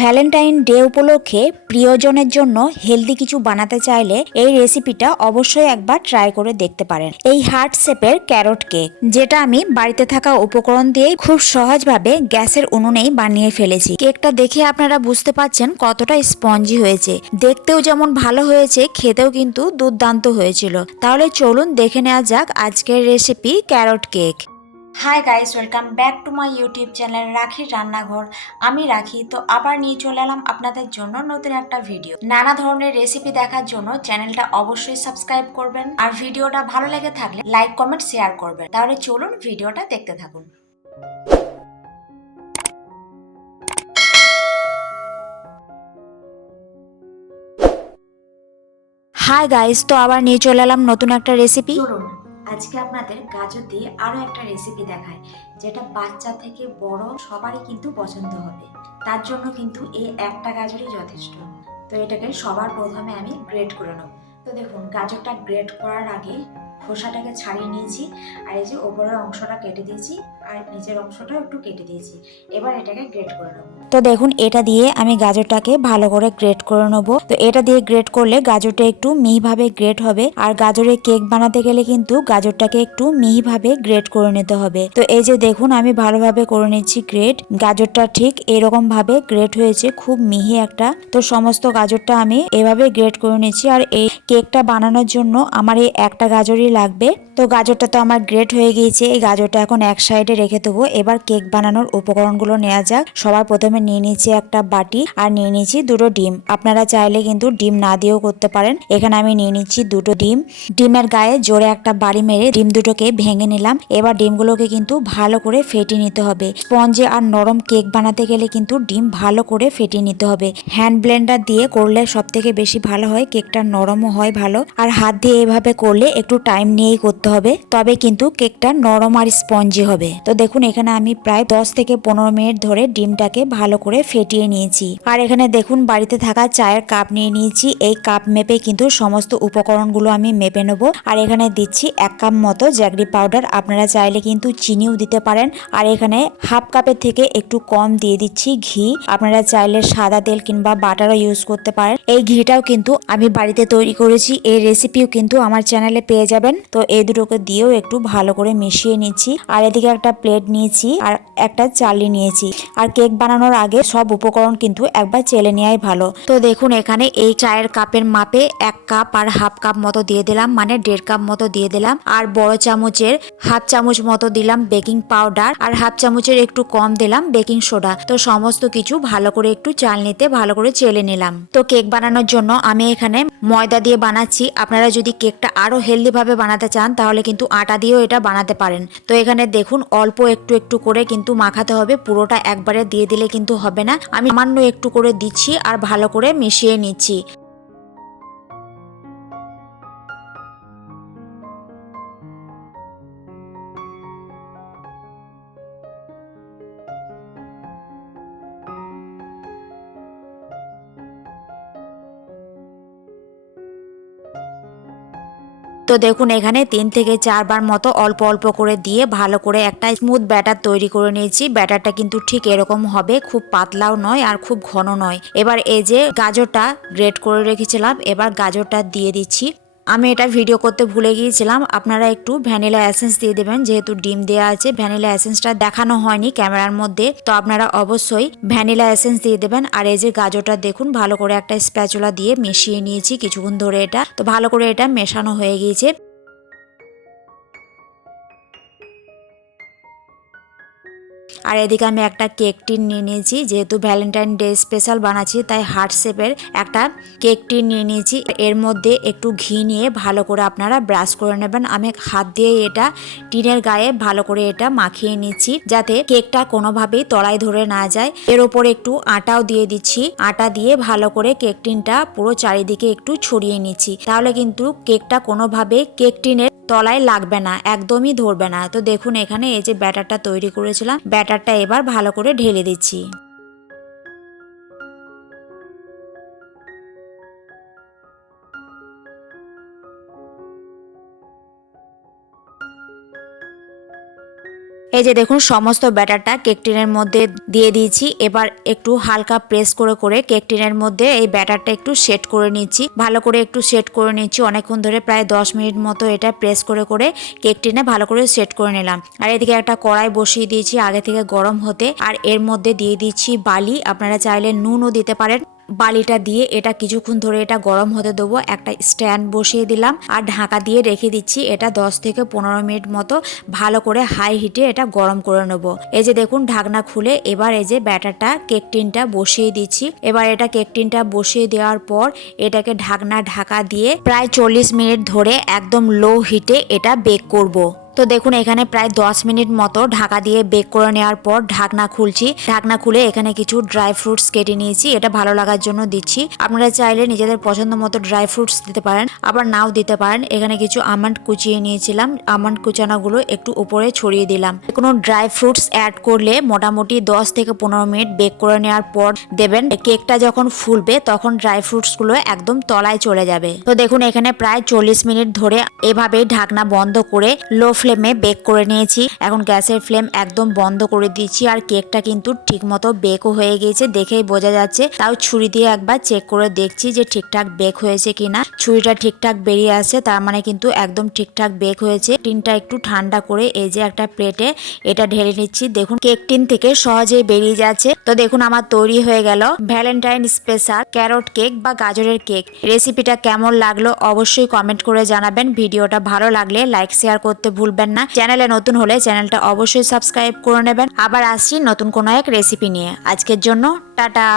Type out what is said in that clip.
Valentine day উপলক্ষে প্রিয়জনের জন্য হেলদি কিছু বানাতে চাইলে এই রেসিপিটা অবশ্যই একবার ট্রাই করে দেখতে পারেন। এই হার্ট শেপের ক্যারট কেক, যেটা আমি বাড়িতে থাকা উপকরণ দিয়েই খুব সহজভাবে গ্যাসের উনুনেই বানিয়ে ফেলেছি। কেকটা দেখে আপনারা বুঝতে পারছেন কতটা স্পঞ্জি হয়েছে। দেখতেও যেমন ভালো হয়েছে, খেতেও কিন্তু দুর্দান্ত হয়েছিল। তাহলে চলুন দেখে নেওয়া যাক আজকের recipe carrot cake. Hi guys welcome back to my YouTube channel রাখির রান্নাঘর আমি রাখি, তো আবার নিয়ে চলে এলাম আপনাদের জন্য নতুন একটা ভিডিও নানা ধরনের রেসিপি দেখার জন্য চ্যানেলটা অবশ্যই সাবস্ক্রাইব করবেন। আর ভিডিওটা ভালো লেগে থাকলে লাইক কমেন্ট শেয়ার করবেন। তাহলে চলুন ভিডিওটা দেখতে থাকুন। হাই গাইস তো আবার নিয়ে চলে এলাম নতুন একটা রেসিপি আজকে আপনাদের গাজর দিয়ে আরও একটা রেসিপি দেখায় যেটা বাচ্চা থেকে বড় সবারই কিন্তু পছন্দ হবে। তার জন্য কিন্তু এই একটা গাজরই যথেষ্ট। তো এটাকে সবার প্রথমে আমি গ্রেড করে নেব। তো দেখুন, গাজরটা গ্রেড করার আগে খোসাটাকে ছাড়িয়ে নিয়েছি, আর এই যে ওপরের অংশটা কেটে দিয়েছি। আর নিচের একটু কেটে দিয়েছি। এবার এটাকে করে নেব। তো দেখুন, এটা দিয়ে আমি গাজরটাকে ভালো করে গ্রেট করে নেব। তো এটা দিয়ে গ্রেট করলে গাজরটা একটু মিহিভাবে গ্রেট হবে। আর গাজরের কেক বানাতে গেলে কিন্তু গাজরটাকে একটু মিহিভাবে গ্রেট করে নিতে হবে। তো এই যে দেখুন, আমি ভালোভাবে করে নিচ্ছি গ্রেট গাজরটা ঠিক এরকম ভাবে গ্রেট হয়েছে, খুব মিহি একটা। তো সমস্ত গাজরটা আমি এভাবে গ্রেট করে নিচ্ছি। আর এই কেকটা বানানোর জন্য আমার এই একটা গাজরই লাগবে। তো গাজরটা তো আমার গ্রেট হয়ে গিয়েছে। এই গাজরটা এখন এক সাইডে রেখে দেবো। এবার কেক বানানোর উপকরণগুলো নেওয়া যাক। সবার প্রথমে নিয়ে নিচ্ছি একটা বাটি আর নিয়ে নিচ্ছি দুটো ডিম। আপনারা চাইলে কিন্তু ডিম না দিয়েও করতে পারেন। এখানে আমি নিয়ে নিচ্ছি দুটো ডিম। ডিমের গায়ে জোরে একটা বাড়ি মেরে ডিম দুটোকে ভেঙে নিলাম। এবার ডিমগুলোকে কিন্তু ভালো করে ফেটিয়ে নিতে হবে। স্পঞ্জে আর নরম কেক বানাতে গেলে কিন্তু ডিম ভালো করে ফেটিয়ে নিতে হবে। হ্যান্ড ব্লেন্ডার দিয়ে করলে সব থেকে বেশি ভালো হয়, কেকটা নরমও হয় ভালো। আর হাত দিয়ে এভাবে করলে একটু টাইম নিয়েই করতে হবে। তবে কিন্তু কেকটা নরম আর স্পঞ্জি হবে। তো দেখুন, এখানে আমি প্রায় দশ থেকে পনেরো মিনিট ধরে ডিমটাকে ভালো করে ফেটিয়ে নিয়েছি। আর এখানে দেখুন, বাড়িতে থাকা চায়ের কাপ নিয়ে নিয়েছি। এই কাপ মেপে কিন্তু সমস্ত উপকরণগুলো আমি মেপে নেব। আর এখানে দিচ্ছি এক কাপ মতো জ্যাগরি পাউডার। আপনারা চাইলে কিন্তু চিনিও দিতে পারেন। আর এখানে হাফ কাপের থেকে একটু কম দিয়ে দিচ্ছি ঘি। আপনারা চাইলে সাদা তেল কিংবা বাটারও ইউজ করতে পারেন। এই ঘিটাও কিন্তু আমি বাড়িতে তৈরি করেছি। এই রেসিপিও কিন্তু আমার চ্যানেলে পেয়ে যাবেন। তো এই দুটোকে দিয়েও একটু ভালো করে মিশিয়ে নিচ্ছি। আর এদিকে একটা প্লেট নিয়েছি আর একটা চালি নিয়েছি। আর কেক বানানোর আগে সব উপকরণ কিন্তু একবার চেলে নেওয়াই ভালো। তো দেখুন, এখানে এই চায়ের কাপের মাপে এক কাপ আর হাফ কাপ মতো দিয়ে দিলাম মানে দেড় কাপ মতো দিয়ে দিলাম। আর বড় চামচের হাফ চামচ মতো দিলাম বেকিং পাউডার আর হাফ চামচের একটু কম দিলাম বেকিং সোডা তো সমস্ত কিছু ভালো করে একটু চাল নিতে ভালো করে চেলে নিলাম। তো কেক বানানোর জন্য আমি এখানে ময়দা দিয়ে বানাচ্ছি। আপনারা যদি কেকটা আরও হেলদি ভাবে বানাতে চান, তাহলে কিন্তু আটা দিয়েও এটা বানাতে পারেন। তো এখানে দেখুন অল্প একটু একটু করে কিন্তু মাখাতে হবে। পুরোটা একবারে দিয়ে দিলে কিন্তু হবে না। আমি সামান্য একটু করে দিচ্ছি আর ভালো করে মিশিয়ে নিচ্ছি। তো দেখুন, এখানে তিন থেকে চারবার মতো অল্প অল্প করে দিয়ে ভালো করে একটা স্মুথ ব্যাটার তৈরি করে নিয়েছি। ব্যাটারটা কিন্তু ঠিক এরকম হবে, খুব পাতলাও নয় আর খুব ঘন নয়। এবার এই যে গাজরটা গ্রেট করে রেখেছিলাম, এবার গাজরটা দিয়ে দিচ্ছি। আমি এটা ভিডিও করতে ভুলে গিয়েছিলাম। আপনারা একটু ভ্যানিলা এসেন্স দিয়ে দেবেন, যেহেতু ডিম দেওয়া আছে। ভ্যানিলা এসেন্সটা দেখানো হয়নি ক্যামেরার মধ্যে, তো আপনারা অবশ্যই ভ্যানিলা এসেন্স দিয়ে দেবেন। আর এই যে গাজরটা দেখুন, ভালো করে একটা স্প্যাচুলা দিয়ে মিশিয়ে নিয়েছি কিছুক্ষণ ধরে এটা। তো ভালো করে এটা মেশানো হয়ে গিয়েছে। আর এদিকে আমি একটা কেক টিন নিয়ে নিয়েছি। যেহেতু ভ্যালেন্টাইন ডে স্পেশাল বানাচ্ছি, তাই হার্ট শেপের একটা কেক টিন নিয়ে নিয়েছি। এর মধ্যে একটু ঘি নিয়ে ভালো করে আপনারা ব্রাশ করে নেবেন। আমি হাত দিয়ে এটা টিনের গায়ে ভালো করে এটা মাখিয়ে নিচ্ছি, যাতে কেকটা কোনোভাবেই তলায় ধরে না যায়। এর ওপর একটু আটাও দিয়ে দিচ্ছি। আটা দিয়ে ভালো করে কেক টিনটা পুরো চারিদিকে একটু ছড়িয়ে নিচ্ছি। তাহলে কিন্তু কেকটা কোনোভাবে কেক টিনের তলায় লাগবে না, একদমই ধরবে না। তো দেখুন এখানে এই যে ব্যাটারটা তৈরি করেছিলাম। ব্যাটারটা এবার ভালো করে ঢেলে দিচ্ছি। এই যে দেখুন, সমস্ত ব্যাটারটা কেক টিনের মধ্যে দিয়ে দিয়েছি। এবার একটু হালকা প্রেস করে করে কেক টিনের মধ্যে এই ব্যাটারটা একটু সেট করে নিচ্ছি। ভালো করে একটু সেট করে নিচ্ছি। অনেকক্ষণ ধরে প্রায় দশ মিনিট মতো এটা প্রেস করে করে কেক টিনে ভালো করে সেট করে নিলাম। আর এদিকে একটা কড়াই বসিয়ে দিয়েছি, আগে থেকে গরম হতে। আর এর মধ্যে দিয়ে দিচ্ছি বালি। আপনারা চাইলে নুনও দিতে পারেন। বালিটা দিয়ে এটা কিছুক্ষণ ধরে এটা গরম হতে দেবো। একটা স্ট্যান্ড বসিয়ে দিলাম আর ঢাকা দিয়ে রেখে দিচ্ছি এটা 10 থেকে পনেরো মিনিট মতো ভালো করে হাই হিটে এটা গরম করে নেব। এই যে দেখুন ঢাকনা খুলে এবার এই যে ব্যাটারটা, কেক টিনটা বসিয়ে দিচ্ছি। এবার এটা কেক টিনটা বসিয়ে দেওয়ার পর এটাকে ঢাকনা ঢাকা দিয়ে প্রায় চল্লিশ মিনিট ধরে একদম লো হিটে এটা বেক করব। তো দেখুন, এখানে প্রায় 10 মিনিট মতো ঢাকা দিয়ে বেক করে নেওয়ার পর ঢাকনা খুলছি। ঢাকনা খুলে এখানে কিছু ড্রাই ফ্রুটস কেটে নিয়েছি। এটা ভালো লাগার জন্য দিচ্ছি। আপনারা চাইলে নিজেদের পছন্দ মতো ড্রাই ফ্রুটস দিতে পারেন, আবার নাও দিতে পারেন। এখানে কিছু আমন্ড কুচিয়ে নিয়েছিলাম। আমন্ড কুচানাগুলো একটু উপরে ছড়িয়ে দিলাম। কোনো ড্রাই ফ্রুটস অ্যাড করলে মোটামুটি 10 থেকে পনেরো মিনিট বেক করে নেওয়ার পর দেবেন। কেকটা যখন ফুলবে, তখন ড্রাই ফ্রুটসগুলো একদম তলায় চলে যাবে। তো দেখুন, এখানে প্রায় চল্লিশ মিনিট ধরে এভাবেই ঢাকনা বন্ধ করে লো ফ্লেমে বেক করে নিয়েছি। এখন গ্যাসের ফ্লেম একদম বন্ধ করে দিচ্ছি আর কেকটা কিন্তু ঠিকমতো বেকও হয়ে গিয়েছে দেখেই বোঝা যাচ্ছে। তাও ছুরি দিয়ে একবার চেক করে দেখছি যে ঠিকঠাক বেক হয়েছে কিনা। ছুরিটা ঠিকঠাক বেরিয়ে আসছে, তার মানে কিন্তু একদম ঠিকঠাক বেক হয়েছে। টিনটা একটু ঠান্ডা করে এই যে একটা প্লেটে এটা ঢেলে নিচ্ছি। দেখুন কেক টিন থেকে সহজেই বেরিয়ে যাচ্ছে। তো দেখুন, আমার তৈরি হয়ে গেল ভ্যালেন্টাইন স্পেশাল ক্যারট কেক বা গাজরের কেক রেসিপিটা কেমন লাগল অবশ্যই কমেন্ট করে জানাবেন। ভিডিওটা ভালো লাগলে লাইক শেয়ার করতে ভুলবেন না। চ্যানেলে নতুন হলে চ্যানেলটা অবশ্যই সাবস্ক্রাইব করে নেবেন। আবার আসছি নতুন কোনো এক রেসিপি নিয়ে। আজকের জন্য টাটা।